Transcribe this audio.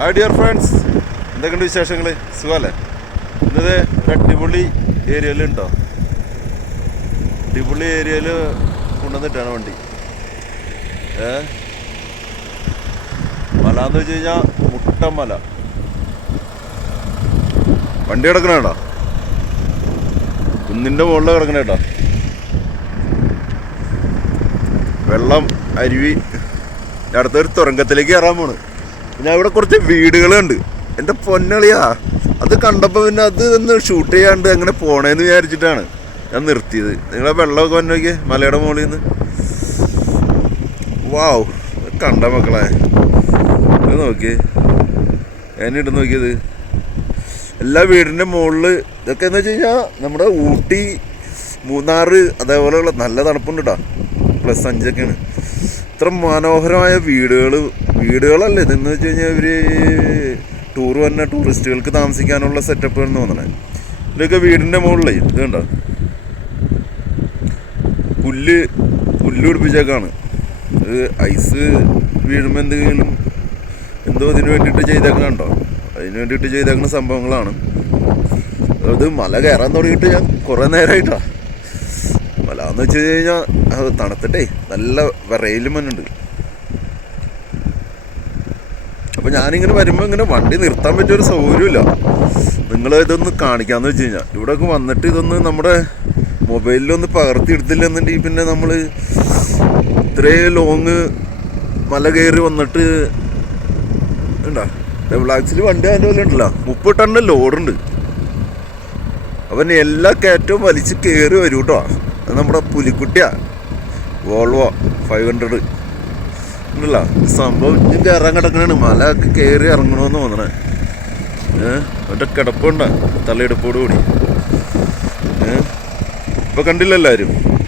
Hi dear friends എന്തൊക്കെയുണ്ട് വിശേഷങ്ങൾ സുഖമല്ലേ? ഇന്നത് അടിപൊളി ഏരിയയിലുണ്ടോ അടിപൊളി ഏരിയയിൽ കൊണ്ടുവന്നിട്ടാണ് വണ്ടി. ഏ? മല എന്ന് വെച്ച് കഴിഞ്ഞാൽ മുട്ടമല വണ്ടി കിടക്കണ കേട്ടോ. കുന്നിന്റെ മുകളിൽ കിടക്കണ കേട്ടോ. വെള്ളം അരുവി. അടുത്തൊരു തുരങ്കത്തിലേക്ക് കയറാൻ പോണ്. പിന്നെ അവിടെ കുറച്ച് വീടുകളുണ്ട്. എന്റെ പൊന്നളിയാ അത് കണ്ടപ്പോൾ പിന്നെ അത് ഒന്ന് ഷൂട്ട് ചെയ്യാണ്ട് അങ്ങനെ പോണേന്ന് വിചാരിച്ചിട്ടാണ് ഞാൻ നിർത്തിയത്. നിങ്ങളെ വെള്ളമൊക്കെ വന്നു നോക്കിയേ മലയുടെ മുകളിൽ നിന്ന് വാവ് കണ്ട മക്കളെ. ഇത് നോക്കിയേ ഞാനിട്ട് നോക്കിയത്. എല്ലാ വീടിന്റെ മുകളിൽ ഇതൊക്കെ എന്ന് വെച്ച് കഴിഞ്ഞാൽ നമ്മുടെ ഊട്ടി മൂന്നാറ് അതേപോലെയുള്ള നല്ല തണുപ്പുണ്ട് കേട്ടോ പ്ലസ് അഞ്ചൊക്കെയാണ്. ഇത്ര മനോഹരമായ വീടുകൾ വീടുകളല്ല? ഇതെന്ന് വെച്ച് കഴിഞ്ഞാൽ ഇവർ ടൂർ വന്ന ടൂറിസ്റ്റുകൾക്ക് താമസിക്കാനുള്ള സെറ്റപ്പ് എന്ന് തോന്നണേ. ഇതൊക്കെ വീടിന്റെ മുകളിലേ ഇത് കണ്ടോ? പുല്ല് പുല്ല് പിടിപ്പിച്ചേക്കാണ്. ഇത് ഐസ് വീഴുമ്പോൾ എന്തെങ്കിലും എന്തോ അതിന് വേണ്ടിയിട്ട് ചെയ്തേക്കണ കണ്ടോ? അതിന് വേണ്ടിയിട്ട് ചെയ്തേക്കുന്ന സംഭവങ്ങളാണ്. അത് മല കയറാൻ തുടങ്ങിയിട്ട് ഞാൻ കുറേ നേരമായിട്ടാ മല. എന്ന് വെച്ച് കഴിഞ്ഞാൽ അത് തണുത്തിട്ടേ നല്ല വെറയിലും മണ്ണുണ്ട് അപ്പോൾ ഞാനിങ്ങനെ വരുമ്പോൾ ഇങ്ങനെ വണ്ടി നിർത്താൻ പറ്റിയ ഒരു സൗകര്യമില്ല നിങ്ങൾ ഇതൊന്ന് കാണിക്കാന്ന് വെച്ച് കഴിഞ്ഞാൽ ഇവിടെയൊക്കെ വന്നിട്ട് ഇതൊന്ന് നമ്മുടെ മൊബൈലിലൊന്ന് പകർത്തി എടുത്തില്ലെന്നുണ്ടെങ്കിൽ പിന്നെ നമ്മൾ ഇത്രയും ലോങ് മല കയറി വന്നിട്ട് ഉണ്ടാ ഡബിൾ ആക്സിൽ വണ്ടി അതിന്റെ പോലെ ഉണ്ടല്ലോ. മുപ്പത് ടണ്ണ് ലോഡുണ്ട് അവൻ എല്ലാ കയറ്റവും വലിച്ച് കയറി വരും കേട്ടോ അത് നമ്മുടെ പുലിക്കുട്ടിയാ. Volvo five hundred. ഇല്ല സംഭവം ഇനി കയറാൻ കിടക്കണാണ്. മല കയറി ഇറങ്ങണമെന്ന് തോന്നണേ. ഏഹ് അവന്റെ കിടപ്പുണ്ട. തലയെടുപ്പോടുകൂടി. ഏഹ് ഇപ്പൊ കണ്ടില്ല എല്ലാവരും